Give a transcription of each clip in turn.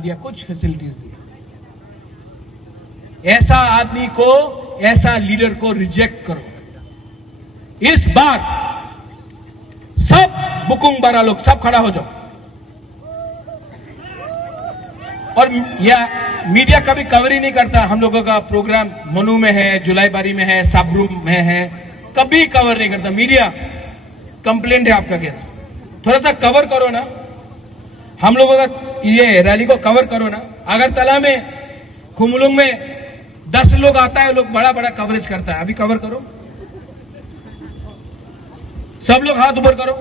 दिया, कुछ फैसिलिटीज दी। ऐसा आदमी को, ऐसा लीडर को रिजेक्ट करो। इस बार सब बुकुंग बारा लोग सब खड़ा हो जाओ। और मीडिया कभी कवर ही नहीं करता। हम लोगों का प्रोग्राम मनु में है, जुलाईबारी में है, साबरू में है, कभी कवर नहीं करता मीडिया। कंप्लेंट है आपका क्या? थोड़ा सा कवर करो ना, हम लोगों का ये रैली को कवर करो ना। अगरतला में, खुमलुंग में 10 लोग आता है, लोग बड़ा बड़ा कवरेज करता है, अभी कवर करो। सब लोग हाथ ऊपर करो।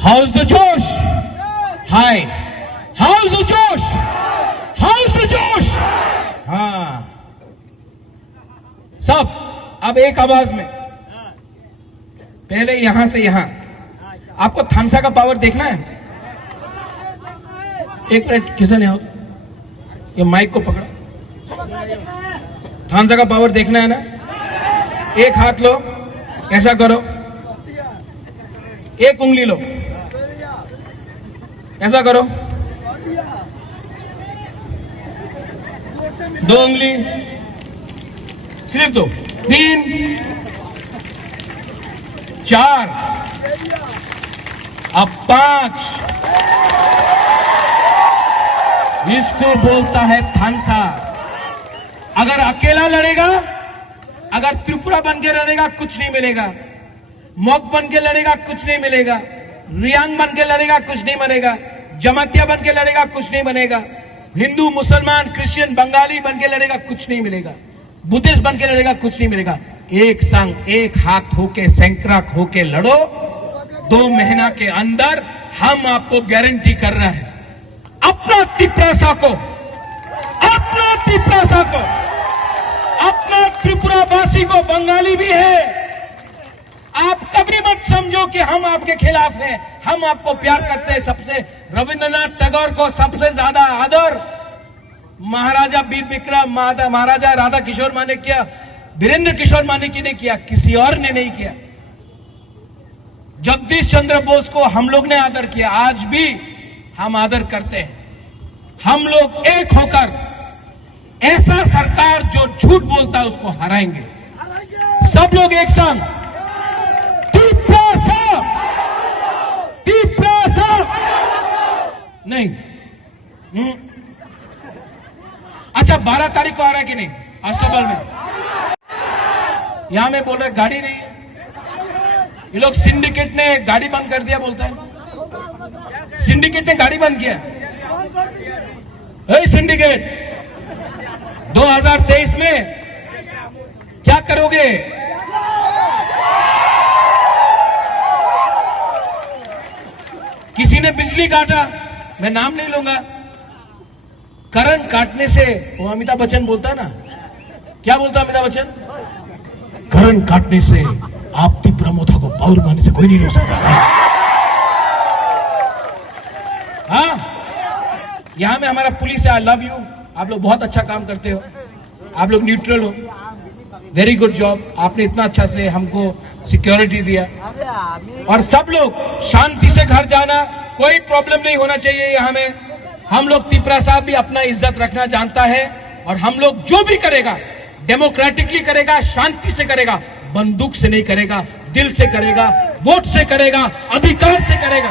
हाउस द जोश, हाय हाउस द जोश, हाउस द जोश। हाँ, सब अब एक आवाज में। पहले यहां से यहां। आपको थानसा का पावर देखना है? एक मिनट, किसी ने ये माइक को पकड़ा। थानसा का पावर देखना है ना? एक हाथ लो, ऐसा करो, एक उंगली लो, ऐसा करो, 2 उंगली, सिर्फ 2, 3, 4, अब 5। इसको बोलता है थानसा। अगर अकेला लड़ेगा, अगर त्रिपुरा बन के लड़ेगा, कुछ नहीं मिलेगा। मोक बन के लड़ेगा, कुछ नहीं मिलेगा। रियांग बन के लड़ेगा, कुछ नहीं बनेगा। जमातिया बन के लड़ेगा, कुछ नहीं बनेगा। हिंदू, मुसलमान, क्रिश्चियन, बंगाली बन के लड़ेगा, कुछ नहीं मिलेगा। बुद्धिस्ट बन के लड़ेगा, कुछ नहीं मिलेगा। एक संग, एक हाथ होके, सैंकड़क होके लड़ो। 2 महीना के अंदर हम आपको गारंटी कर रहे हैं, अपना तिपरासा को, अपना तिपरासा को, अपना त्रिपुरावासी को, बंगाली भी है। आप कभी मत समझो कि हम आपके खिलाफ हैं। हम आपको प्यार करते हैं। सबसे रविंद्रनाथ टैगोर को सबसे ज्यादा आदर महाराजा वीर विक्रम, महाराजा राधा किशोर माणिक्य, वीरेंद्र किशोर माणिक्य ने किया, किसी और ने नहीं किया। जगदीश चंद्र बोस को हम लोग ने आदर किया, आज भी हम आदर करते हैं। हम लोग एक होकर ऐसा सरकार जो झूठ बोलता है उसको हराएंगे। सब लोग एक संग, तिपरासा नहीं। अच्छा, 12 तारीख को आ रहा है कि नहीं? अस्तबल में यहां में बोल रहे गाड़ी नहीं है। ये लोग सिंडिकेट ने गाड़ी बंद कर दिया बोलता है। सिंडिकेट ने गाड़ी बंद किया। सिंडिकेट 2023 में क्या करोगे? किसी ने बिजली काटा, मैं नाम नहीं लूंगा। करंट काटने से, वो अमिताभ बच्चन बोलता है ना, क्या बोलता है अमिताभ बच्चन? करंट काटने से आपकी प्रमोथा को पावर मारने से कोई नहीं रोक सकता। हाँ, यहां में हमारा पुलिस है। आई लव यू, आप लोग बहुत अच्छा काम करते हो। आप लोग न्यूट्रल हो, वेरी गुड जॉब। आपने इतना अच्छा से हमको सिक्योरिटी दिया। और सब लोग शांति से घर जाना, कोई प्रॉब्लम नहीं होना चाहिए यहां में। हम लोग तिपरा साहब भी अपना इज्जत रखना जानता है। और हम लोग जो भी करेगा डेमोक्रेटिकली करेगा, शांति से करेगा, बंदूक से नहीं करेगा, दिल से करेगा, वोट से करेगा, अधिकार से करेगा।